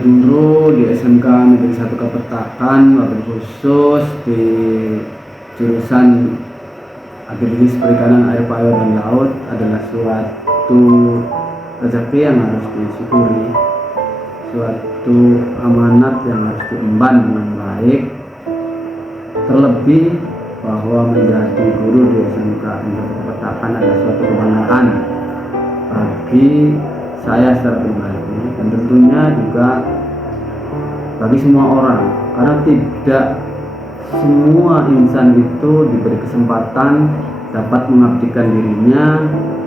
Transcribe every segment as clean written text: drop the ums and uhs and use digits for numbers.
guru di SMK Negeri 1 Kapetakan, wabil khusus di jurusan Agribisnis Perikanan Air Payau dan Laut adalah suatu rezeki yang harus disyukuri, suatu amanat yang harus diemban dengan baik. Terlebih bahwa menjadi guru di SMK Negeri 1 Kapetakan adalah suatu kebanggaan bagi saya secara pribadi dan tentunya juga bagi semua orang, karena tidak semua insan itu diberi kesempatan dapat mengabdikan dirinya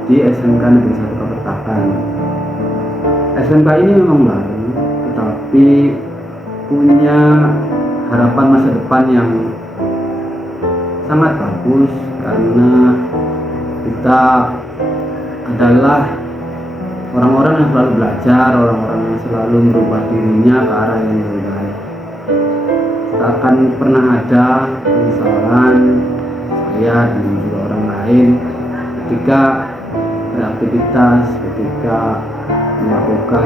di SMK Negeri 1 Kapetakan. SMK ini memang baru, tetapi punya harapan masa depan yang sangat bagus karena kita adalah orang-orang yang selalu belajar, orang-orang yang selalu merubah dirinya ke arah yang lebih baik. Tak akan pernah ada penyesalan saya dan juga orang lain ketika beraktivitas, ketika melakukan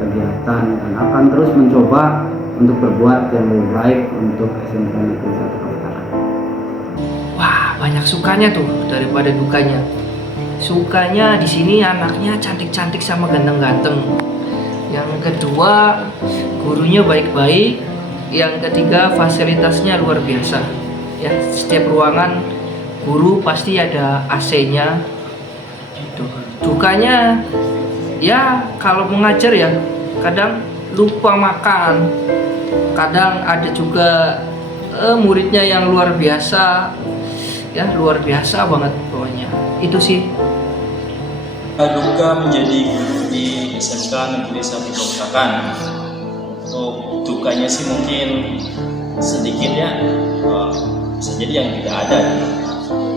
kegiatan, dan akan terus mencoba untuk berbuat yang lebih baik untuk SMK Negeri 1 Kapetakan. Wah, banyak sukanya tuh daripada dukanya. Sukanya di sini anaknya cantik-cantik sama ganteng-ganteng. Yang kedua, gurunya baik-baik. Yang ketiga, fasilitasnya luar biasa. Ya, setiap ruangan guru pasti ada AC-nya. Gitu. Dukanya, ya kalau mengajar ya, kadang lupa makan. Kadang ada juga muridnya yang luar biasa. Ya, luar biasa banget pokoknya. Itu sih. Duka menjadi guru di SMK Negeri 1 Kapetakan. Untuk dukanya sih mungkin sedikit ya, bisa jadi yang tidak ada.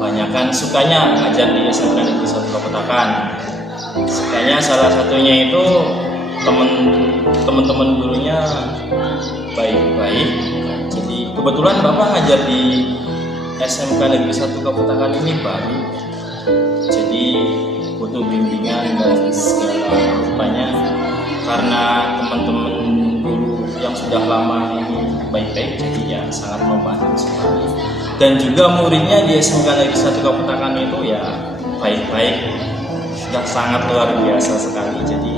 Banyakan sukanya ngajar di SMK Negeri 1 Kapetakan. Sukanya salah satunya itu teman-teman gurunya baik-baik. Jadi kebetulan Bapak ngajar di SMK Negeri 1 Kapetakan ini baru. Jadi butuh bimbingan dan segala rupanya, karena teman-teman guru yang sudah lama ini baik-baik, jadi ya sangat membantu sekali. Dan juga muridnya di SMK Negeri 1 Kapetakan itu ya baik-baik, sudah sangat luar biasa sekali. Jadi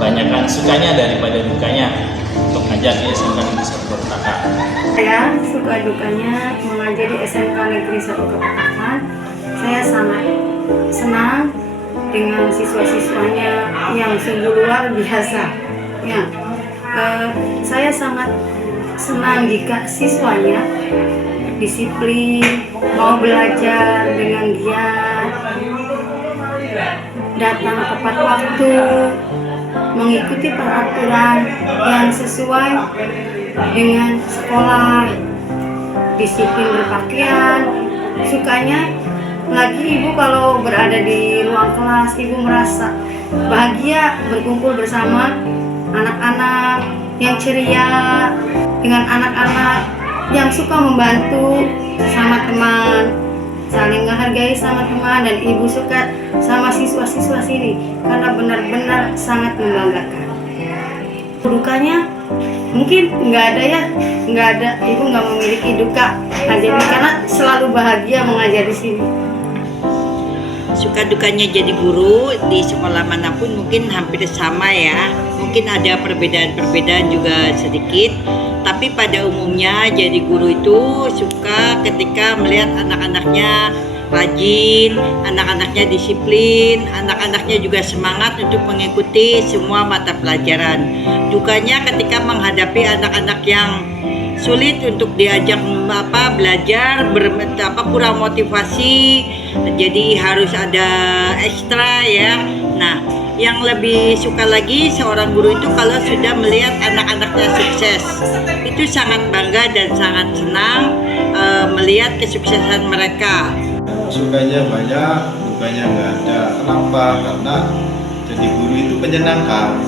banyakkan sukanya daripada dukanya untuk ngajar di SMK Negeri 1 Kapetakan. Saya suka dukanya mengajar di SMK Negeri 1 Kapetakan. Saya sangat senang dengan siswa-siswanya yang sungguh luar biasa. Ya, saya sangat senang jika siswanya disiplin, mau belajar dengan giat, datang tepat waktu, mengikuti peraturan yang sesuai dengan sekolah, disiplin berpakaian. Sukanya lagi ibu kalau berada di ruang kelas, ibu merasa bahagia berkumpul bersama anak-anak yang ceria, dengan anak-anak yang suka membantu sama teman, saling menghargai sama teman, dan ibu suka sama siswa-siswa sini karena benar-benar sangat membanggakan. Dukanya mungkin nggak ada ya, nggak ada, ibu nggak memiliki duka ngajar karena selalu bahagia mengajar di sini. Suka dukanya jadi guru di sekolah manapun mungkin hampir sama ya, mungkin ada perbedaan-perbedaan juga sedikit, tapi pada umumnya jadi guru itu suka ketika melihat anak-anaknya rajin, anak-anaknya disiplin, anak-anaknya juga semangat untuk mengikuti semua mata pelajaran. Dukanya ketika menghadapi anak-anak yang sulit untuk diajak belajar, kurang motivasi, jadi harus ada ekstra ya. Nah, yang lebih suka lagi seorang guru itu kalau sudah melihat anak-anaknya sukses, itu sangat bangga dan sangat senang melihat kesuksesan mereka. Sukanya banyak, dukanya nggak ada. Kenapa? Karena jadi guru itu menyenangkan,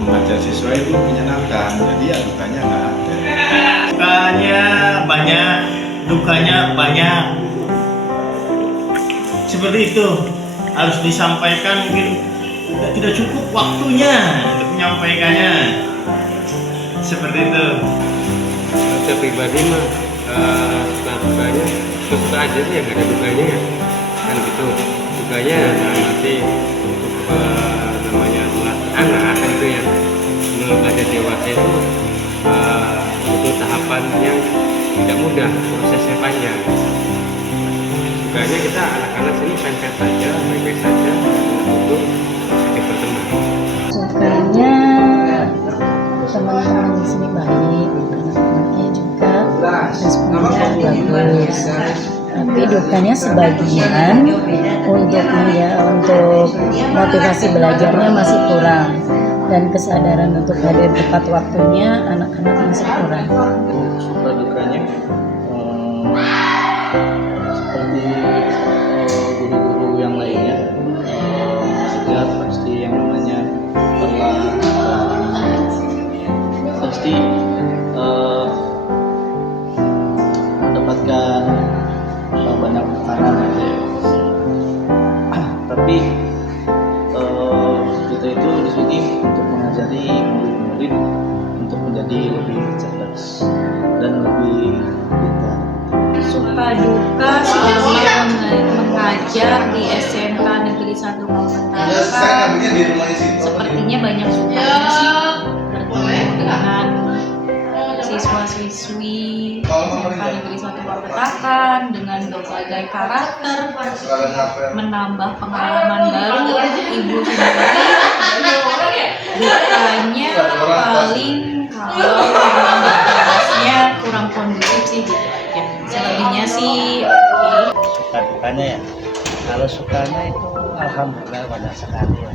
mengajar siswa itu menyenangkan, jadi ya dukanya nggak ada. Sukanya banyak, dukanya banyak. Seperti itu harus disampaikan mungkin tidak cukup waktunya untuk menyampaikannya. Seperti itu. Saya pribadi mah suka dukanya suka aja sih, yang gak ada dukanya ya kan gitu. Dukanya nanti untuk namanya anak kan itu yang belajar dewasa itu butuh tahapan yang tidak mudah, prosesnya panjang. Dukanya kita anak-anak sini pempet saja, baik-baik saja untuk berteman. Sukanya teman-teman di sini baik, anak-anaknya juga responnya bagus. Tapi dukanya sebagian untuk motivasi belajarnya masih kurang, dan kesadaran untuk hadir tepat waktunya anak-anak masih kurang. Suka dukanya seperti guru-guru yang lainnya, mengajar pasti yang namanya pasti mendapatkan banyak tekanan gitu ya. Tapi kita itu di sini untuk mengajari murid-murid untuk menjadi lebih cerdas dan lebih pintar. Suka duka selama mengajar di SMK Negeri 1 Petakan, sepertinya banyak sukanya sih bertemu dengan siswa-siswi SMK Negeri 1 Petakan dengan berbagai karakter, menambah pengalaman baru ibu sendiri. Dukanya paling kalau kelasnya kurang kondusif sih gitu aja. Selebihnya sih Suka dukanya ya, kalau sukanya itu alhamdulillah banyak sekali ya.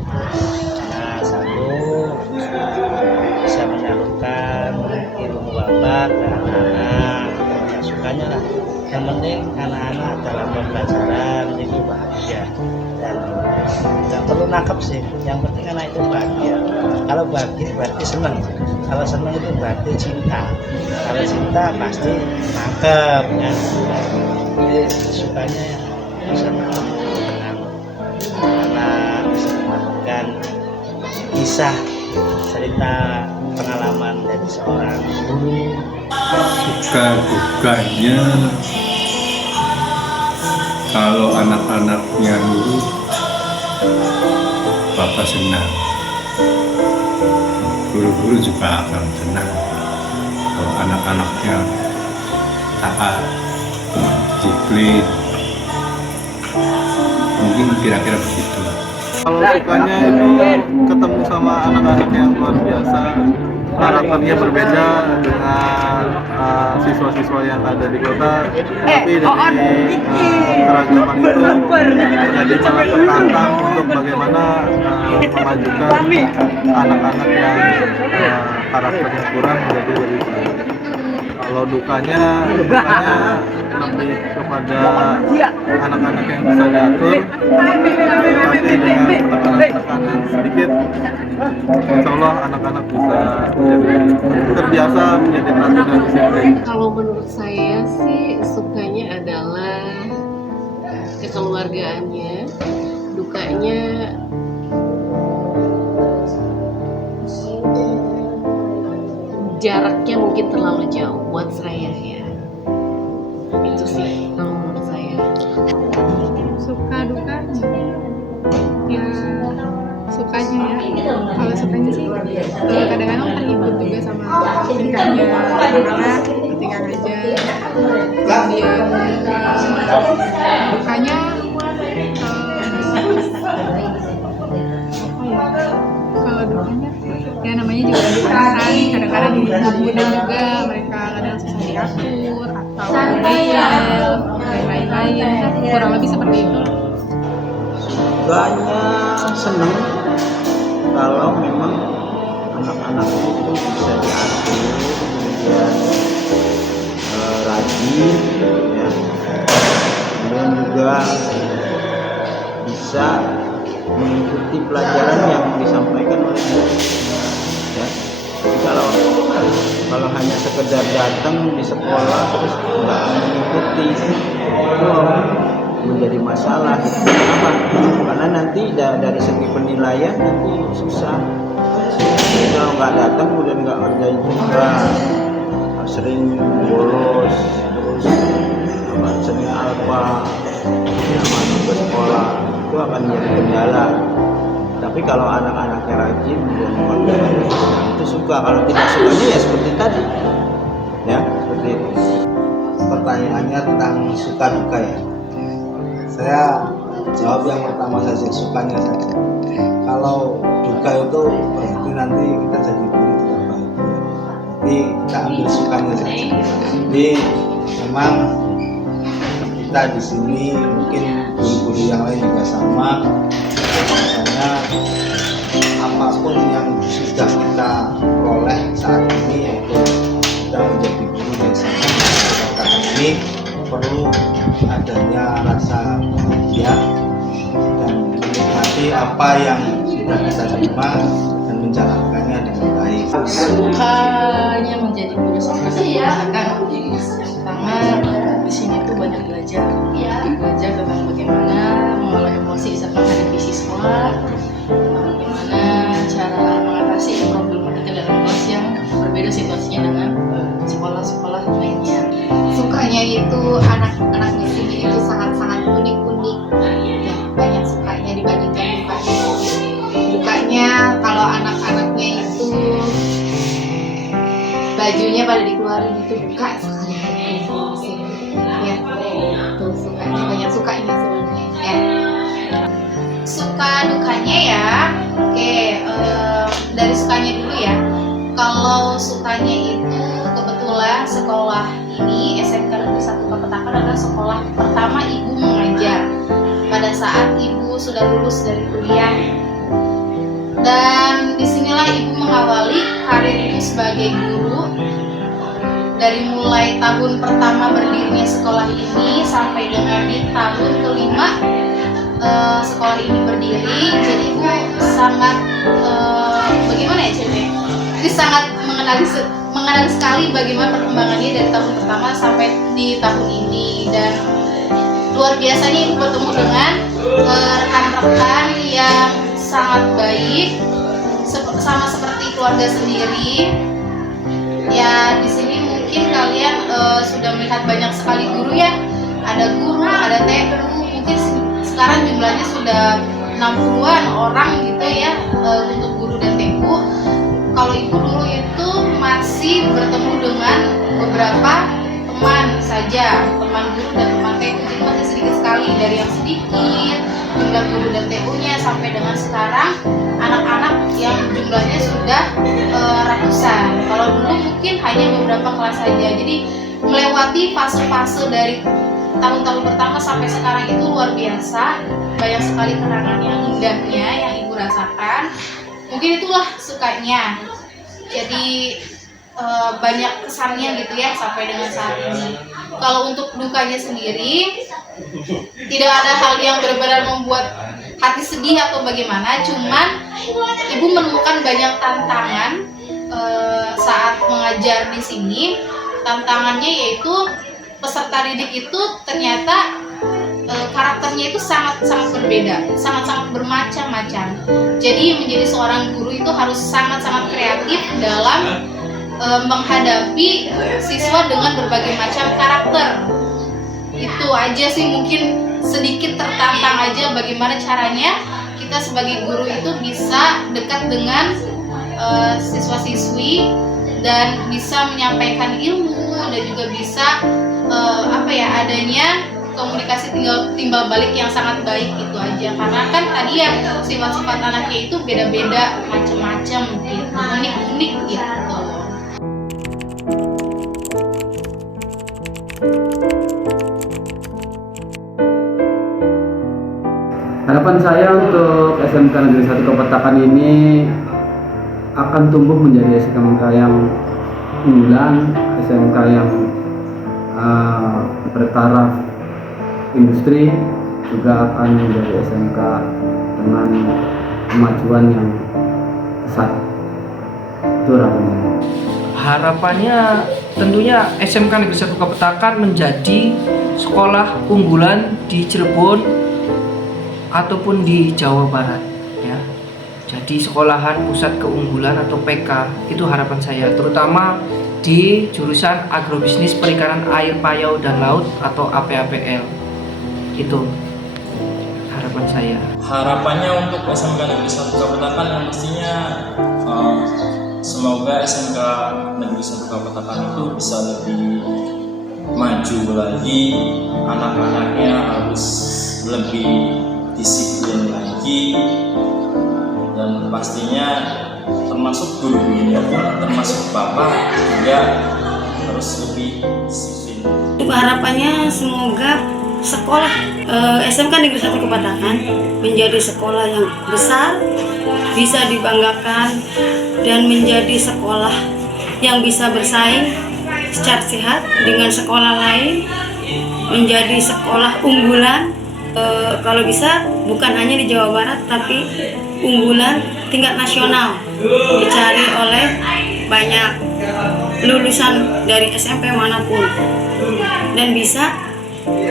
Nah, satu bisa menyalurkan ilmu bapak ke anak-anak. Yang sukanya lah, yang penting anak-anak dalam pembelajaran itu bahagia dan nggak perlu nangkep sih, yang penting anak itu bahagia. Kalau bahagia berarti senang, kalau senang itu berarti cinta, kalau cinta pasti nangkep ya. Jadi sukanya ya bisa dengan anak, bisa melakukan kisah cerita pengalaman dari seorang guru. Suka dukanya kalau anak-anaknya nurut, Bapak senang. Guru-guru juga akan senang kalau anak-anaknya taat, disiplin. Mungkin kira-kira begitu. Kalau sukanya itu ketemu sama anak-anak yang luar biasa, karakternya berbeda dengan siswa-siswa yang ada di kota, tapi dari keragaman itu jadi sangat tertantang untuk bagaimana memajukan anak-anak yang karakternya kurang menjadi lebih baik. Kalau dukanya lebih kepada anak-anak yang bisa diatur, tapi dengan tekanan sedikit, insya Allah anak-anak bisa terbiasa menjadi teratur dan disiplin. Kalau menurut saya sih sukanya adalah kekeluargaannya, dukanya jaraknya mungkin terlalu jauh buat saya ya. Itu sih kalau menurut saya. Suka duka ya, sukanya ya. Kalau sukanya sih kadang-kadang terikut juga sama tingkahnya anak ketika ngajar dia. Dukanya kalau dukanya ya namanya juga edukasi, kadang-kadang mudah juga mereka kadang susah diatur atau ngeyel dan lain-lain, kurang lebih seperti itu. Sukanya seneng kalau memang anak-anak itu bisa diatur, kemudian rajin ya, kemudian juga bisa mengikuti pelajaran yang disampaikan oleh guru ya. Jadi kalau hanya sekedar datang di sekolah terus nggak mengikuti itu menjadi masalah. Kenapa? Karena nanti dari segi penilaian nanti susah. Kalau nggak datang kemudian nggak kerjain juga, sering bolos, terus sering alfa, masuk ke sekolah, itu akan menjadi kendala. Tapi kalau anak-anaknya rajin dan mengerjakan itu suka. Kalau tidak sukanya ya seperti tadi, ya seperti itu. Pertanyaannya tentang suka duka ya. Saya jawab yang pertama saja, sukanya saja. Kalau duka itu berarti nanti kita jadi guru tidak bahagia. Jadi kita ambil sukanya saja. Jadi memang kita di sini mungkin guru-guru yang lain juga sama. Misalnya apapun yang sudah kita peroleh saat ini, yaitu sudah menjadi guru yang sangat katakan ini, perlu adanya rasa bahagia dan menikmati apa yang sudah kita terima dan menjalankannya dengan baik. Sukanya menjadi guru seperti kan, pertama di sini tuh banyak belajar tentang bagaimana mengelola emosi saat menghadapi siswa, bagaimana cara mengatasi problematika dalam kelas yang berbeda situasinya dengan sekolah-sekolah lainnya. Sukanya itu anak-anak di sini itu sangat-sangat unik-unik, ya, banyak sukanya dibandingkan dukanya. Dukanya kalau anak-anaknya itu bajunya pada dikeluarin itu duka sekali di sini. Ya, itu sukanya, banyak sukanya sebenarnya. Ya. Suka dukanya ya, oke, dari sukanya dulu ya. Kalau sukanya itu kebetulan sekolah ini SMK Negeri 1 Kapetakan adalah sekolah pertama ibu mengajar pada saat ibu sudah lulus dari kuliah, dan disinilah ibu mengawali karir ibu sebagai guru dari mulai tahun pertama berdirinya sekolah ini sampai dengan di tahun kelima sekolah ini berdiri. Jadi ibu sangat bagaimana ya ceritanya? Jadi sangat mengenali sekali bagaimana perkembangannya dari tahun pertama sampai di tahun ini, dan luar biasanya ibu bertemu dengan rekan-rekan yang sangat baik, sama seperti keluarga sendiri. Ya di sini mungkin kalian sudah melihat banyak sekali guru ya, ada guru, ada TU, mungkin sekarang jumlahnya sudah 60-an orang gitu ya untuk guru dan TU. Kalau ibu dulu itu masih bertemu dengan beberapa teman saja, teman guru dan teman TU, jadi masih sedikit sekali. Dari yang sedikit jumlah guru dan TU-nya sampai dengan sekarang anak-anak yang jumlahnya sudah ratusan. Kalau dulu mungkin hanya beberapa kelas saja. Jadi melewati fase-fase dari tahun-tahun pertama sampai sekarang itu luar biasa. Banyak sekali kenangan yang indahnya yang ibu rasakan. Mungkin itulah sukanya. Jadi banyak kesannya gitu ya sampai dengan saat ini. Kalau untuk dukanya sendiri, tidak ada hal yang benar-benar membuat hati sedih atau bagaimana. Cuman ibu menemukan banyak tantangan saat mengajar di sini. Tantangannya yaitu peserta didik itu ternyata karakternya itu sangat-sangat berbeda, sangat-sangat bermacam-macam. Jadi menjadi seorang guru itu harus sangat-sangat kreatif dalam menghadapi siswa dengan berbagai macam karakter. Itu aja sih, mungkin sedikit tertantang aja bagaimana caranya kita sebagai guru itu bisa dekat dengan siswa-siswi dan bisa menyampaikan ilmu dan juga bisa adanya komunikasi timbal balik yang sangat baik. Itu aja, karena kan tadi ya sifat-sifat anaknya itu beda-beda, macam-macam gitu, unik-unik gitu. Harapan saya untuk SMK Negeri 1 Kapetakan ini akan tumbuh menjadi SMK yang unggulan, SMK yang bertaraf industri, juga akan menjadi SMK dengan kemajuan yang pesat. Itu harapannya. Harapannya tentunya SMK Negeri 1 Kapetakan menjadi sekolah unggulan di Cirebon ataupun di Jawa Barat ya. Jadi sekolahan pusat keunggulan atau PK itu harapan saya, terutama di jurusan agrobisnis perikanan air payau dan laut atau APAPL. Itu harapan saya. Harapannya untuk SMK Negeri 1 Kapetakan yang pastinya semoga SMK Negeri 1 Kapetakan itu bisa lebih maju lagi, anak-anaknya harus lebih disiplin lagi, dan pastinya termasuk guru-gurunya pun, termasuk bapak juga harus lebih disiplin. Harapannya semoga sekolah SMK Negeri 1 Kapetakan menjadi sekolah yang besar, bisa dibanggakan, dan menjadi sekolah yang bisa bersaing secara sehat dengan sekolah lain, menjadi sekolah unggulan, kalau bisa bukan hanya di Jawa Barat tapi unggulan tingkat nasional, dicari oleh banyak lulusan dari SMP manapun, dan bisa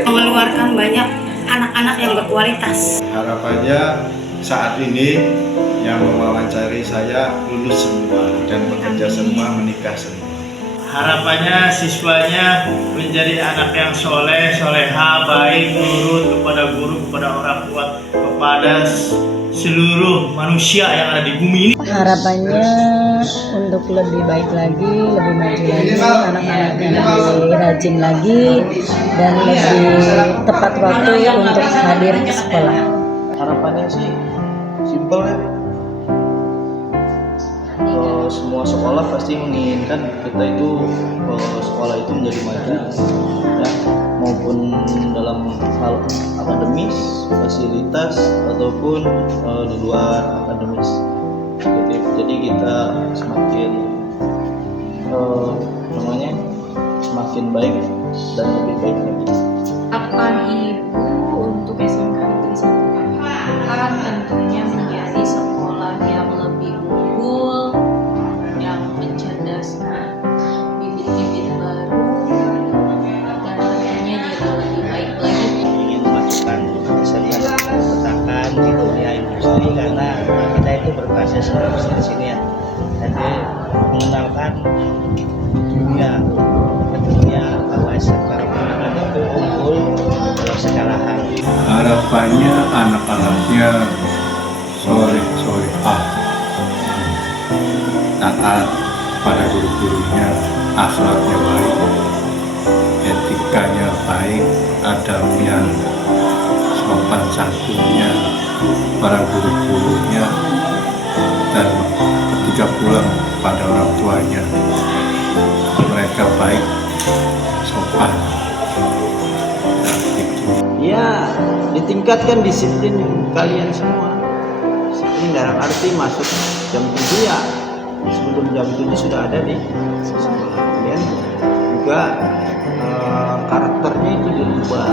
mengeluarkan banyak anak-anak yang berkualitas. Harapannya saat ini yang mewawancari saya lulus semua dan bekerja semua, menikah semua. Harapannya siswanya menjadi anak yang soleh, soleha, baik, nurut kepada guru, kepada orang tua, kepada seluruh manusia yang ada di bumi ini. Harapannya untuk lebih baik lagi, lebih maju lagi, anak-anaknya lebih rajin lagi, dan lebih tepat waktu untuk hadir ke sekolah. Harapannya sih simpel ya. Semua sekolah pasti menginginkan kita itu sekolah itu menjadi maju ya, maupun dalam hal akademis, fasilitas ataupun di luar akademis. Jadi kita semakin semakin baik dan lebih baik lagi. Harapan Ibu untuk SMK Negeri 1 Kapetakan tentunya menjadi sekolah yang lebih unggul, yang mencerdaskan bibit-bibit baru, dan tentunya jadi lebih baik lagi. Ingin memasukkan SMK Negeri Kapetakan di dunia industri, karena kita itu berbasis industri di sini ya. Jadi mengenalkan dunia bahwa SMK Kapetakan itu unggul dalam segala hal. Harapannya anak-anaknya soleh-solehah, taat pada guru-gurunya, akhlaknya baik, etikanya baik, adabnya, sopan santunnya para guru-gurunya, dan ketika pulang pada orang tuanya mereka baik, sopan. Ya, ditingkatkan disiplin kalian semua. Disiplin dalam arti masuk jam 7 ya, sebelum jam 7 sudah ada di sekolah. Kemudian juga karakternya itu dirubah.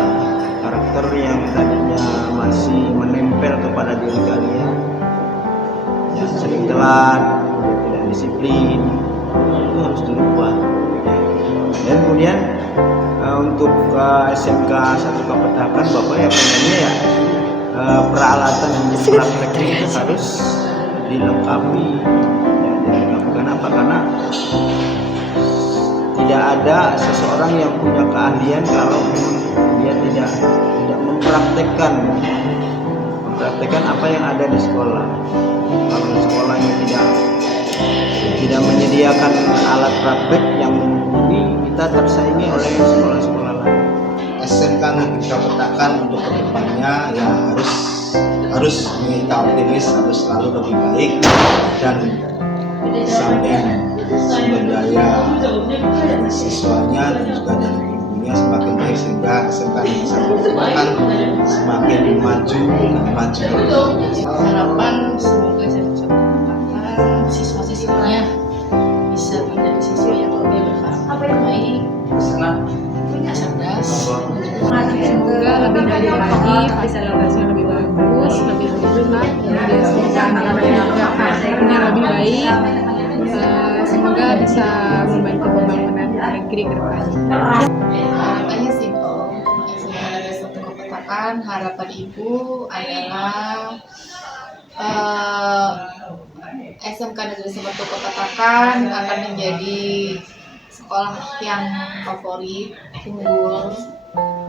Karakter yang tadinya masih menempel kepada diri kalian, yang sering telat, tidak disiplin, itu harus dirubah. Dan kemudian untuk SMK 1 Kapetakan, Bapak ya pengennya ya peralatan untuk praktek itu harus dilengkapi. Kenapa? Karena tidak ada seseorang yang punya keahlian kalau dia tidak mempraktekkan apa yang ada di sekolah. Kalau sekolahnya tidak menyediakan alat praktek yang ini, kita tersaingi oleh sekolah-sekolah lain. SMK Negeri Kapetakan untuk kedepannya ya harus kita optimis, harus selalu lebih baik, dan samping sumber daya dari siswanya dan juga dari gurunya semakin baik, sehingga SMK Negeri 1 Kapetakan semakin maju dan maju. Harapan semoga SMK 1 Kapetakan siswa-siswanya bisa menjadi siswa yang lebih berkarakter baik, cerdas. Semoga lebih baik lagi, fasilitasnya lebih bagus, lebih lengkap, kemudian semoga anak-anaknya juga punya lebih baik. Semoga bisa membantu pembangunan negeri ke depan. Harapannya simpel, harapan ibu adalah SMK Negeri 1 Kota Takan akan menjadi sekolah yang favorit, unggul,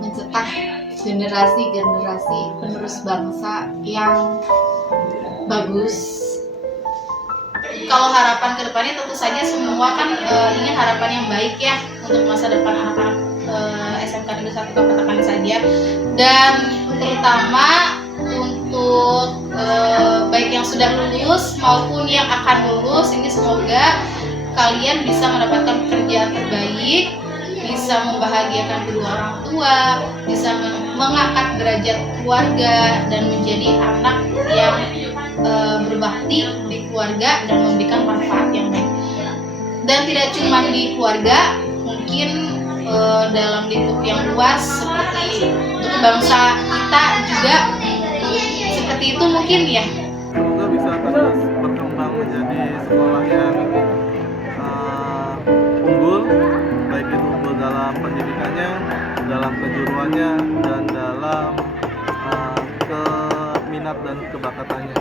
mencetak generasi-generasi penerus bangsa yang bagus. Kalau harapan kedepannya tentu saja semua kan ingin harapan yang baik ya untuk masa depan anak-anak SMK Negeri 1 Kota Takan saja, dan terutama untuk baik yang sudah lulus maupun yang akan lulus, ini semoga kalian bisa mendapatkan pekerjaan terbaik, bisa membahagiakan kedua orang tua, bisa mengangkat derajat keluarga dan menjadi anak yang berbakti di keluarga dan memberikan manfaat yang baik. Dan tidak cuma di keluarga, mungkin dalam lingkup yang luas seperti untuk bangsa kita juga seperti itu mungkin ya. Semoga bisa terus berkembang menjadi sekolah yang unggul, baik itu unggul dalam pendidikannya, dalam kejuruannya, dan dalam keminat dan kebakatannya.